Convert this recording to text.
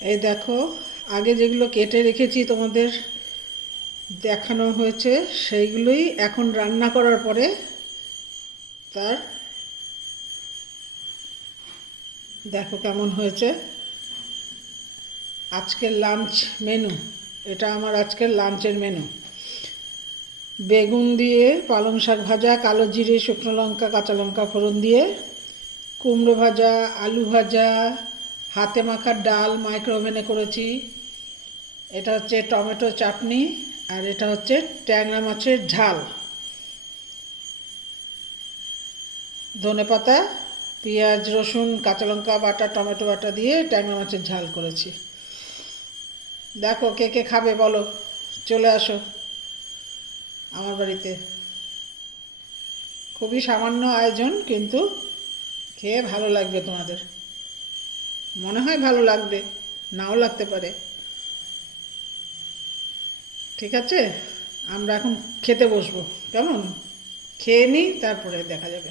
এই দেখো, আগে যেগুলো কেটে রেখেছি তোমাদের দেখানো হয়েছে, সেইগুলোই এখন রান্না করার পরে তার দেখো কেমন হয়েছে। আজকের লাঞ্চ মেনু, এটা আমার আজকের লাঞ্চের মেনু। বেগুন দিয়ে পালং শাক ভাজা, কালো জিরে, শুকনো লঙ্কা, কাঁচা লঙ্কা ফোড়ন দিয়ে, কুমড়ো ভাজা, আলু ভাজা, হাতে মাখার ডাল মাইক্রোওভেনে করেছি। এটা হচ্ছে টমেটো চাটনি, আর এটা হচ্ছে ট্যাংরা মাছের ঝাল। ধনেপাতা, পেঁয়াজ, রসুন, কাঁচা লঙ্কা বাটা, টমেটো বাটা দিয়ে ট্যাংরা মাছের ঝাল করেছি। দেখো কে কে খাবে বলো, চলে আসো আমার বাড়িতে। খুবই সামান্য আয়োজন, কিন্তু খেয়ে ভালো লাগবে তোমাদের। মনে হয় ভালো লাগবে, নাও লাগতে পারে। ঠিক আছে, আমরা এখন খেতে বসবো। কেমন, খেয়ে নিই, তারপরে দেখা যাবে।